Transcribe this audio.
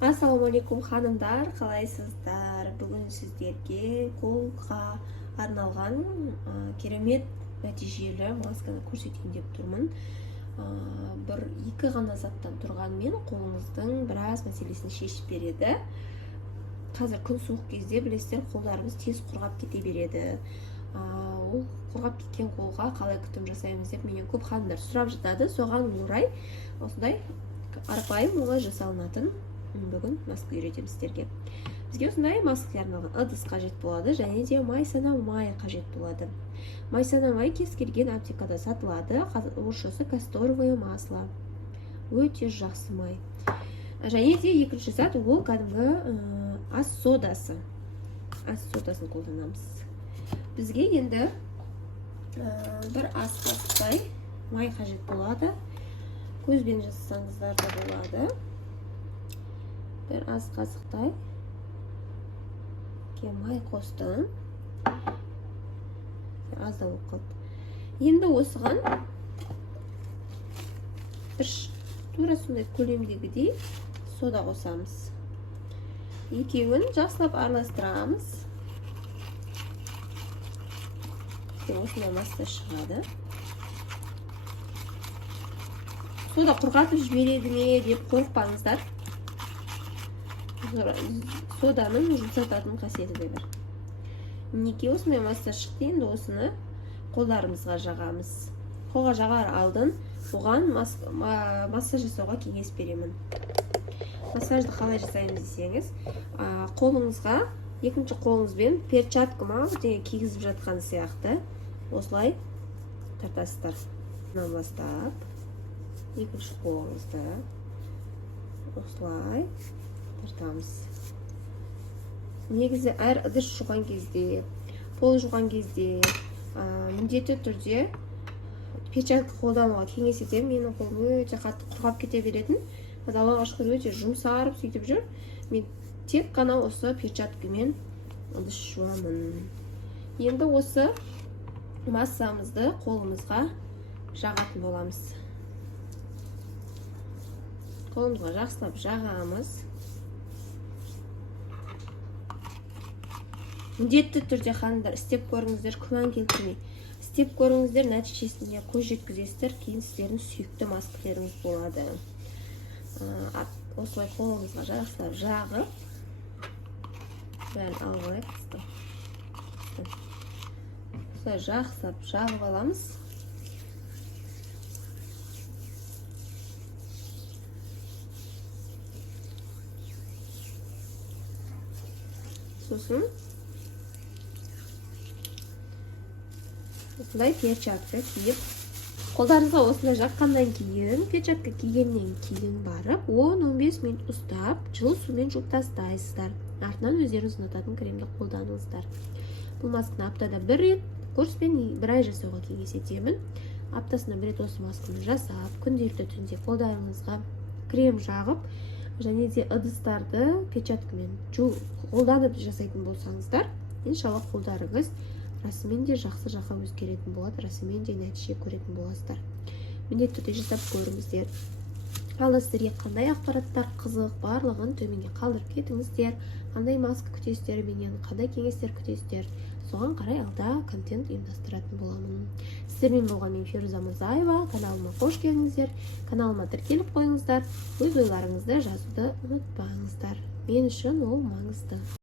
Ассалаумағалейкум ханымдар, қалайсыздар? Бүгін сіздерге қолға арналған керемет нәтижелі масканы көрсетейін деп тұрмын. Екі ғана заттан тұрғанмен қолыңыздың біраз мәселесін шешіп береді. Қазір күн суық кезде білесіздер, қолдарымыз тез құрғап кете береді. Ол құрғап кеткен қолға қалай күтім жасаймыз деп менен көп ханымдар сұрап жатады. Соған орай осындай арпайым оңай жасалынатын бүгін маска үйретемін сіздерге. Бізге осындай маскаға арналған ыдыс қажет болады, және де майсана май қажет болады. Майсана май кез келген аптекада сатылады. Орысшасы касторовое масло. Өте жақсы май. Және де екінші зат ол кәдімгі ас содасы. Ас содасын қолданамыз. Бізге енді бір ас қасықтай май қажет болады. Көзбен жасасаңыздар да болады. Бір ас қасықтай май қостым. Аз да болып қалды. Енді осыған бір тура сондай көлемдегідей сода қосамыз. Екеуін жақсылап араластырамыз. Осындай маска шығады. Сода құрғатып жібереді ме деп қорықпаңыздар. Соданың жұмсататын қасиеті де бар. Мінекей осындай маска шықты. Енді осыны қолдарымызға жағамыз. Қолға жағар алдын оған массаж жасауға кеңес беремін. Массажды қалай жасаймыз десеңіз, қолыңызға екінші қолыңызбен перчаткама кигізіп жатқан сияқты осылай тартасыздар. Мынаны бастап екінші қолыңызды осылай тартамыз. Негізі әр ыдыс жуған кезде, пол жуған кезде міндетті түрде перчатка қолдануға кеңес етемін. Менің қолым өте қатты құрғап кете беретін. Аллаға шүкір өте жұмсарып сөйтіп жүр. Мен тек қана осы перчаткамен ыдыс жуамын. Енді осы массамызды қолымызға жағатын боламыз. Қолымызға жақсылап жағамыз. Міндетті түрде ханымдар істеп көріңіздер, күмән келтірмей. Істеп көріңіздер, нәтижесінде көз жеткізесіздер, кейін сіздердің сүйікті маскаларыңыз болады. Осылай қолымызға жақсылап жағып, бәрін алып алайық. Осылай жақсылап жағып аламыз. Сосын осындай перчатка киіп, қолдарыңызға осындай жаққаннан кейін, перчатка кигеннен кейін барып 10-15 минут ұстап, жылы сумен жуып тастайсыздар. Артынан өздеріңіз ұнататын кремді қолданыңыздар. Бұл масканы аптада бір рет, курспен бір ай жасауға кеңес етемін. Аптасына бір рет осы масканы жасап, күнделікті түнде қолдарыңызға крем жағып, және де ыдыстарды перчаткамен қолданып жасайтын болсаңыздар, иншалла қолдарыңыз расымен де жақсы жаққа өзгеретін болады, расымен де нәтиже көретін боласыздар. Міндетті түрде жасап көріңіздер. Ал сіздерге қандай ақпараттар қызық, барлығын төменге қалдырып кетіңіздер. Қандай маска күтесіздер менен, қандай кеңестер күтесіздер, соған қарай алда контент ұйымдастыратын боламын. Сіздермен болған мен Феруза Мырзаева. Каналыма қош келдіңіздер. Каналыма тіркеліп қойыңыздар. Өз ойларыңызды жазуды ұмытпаңыздар. Мен үшін ол маңызды.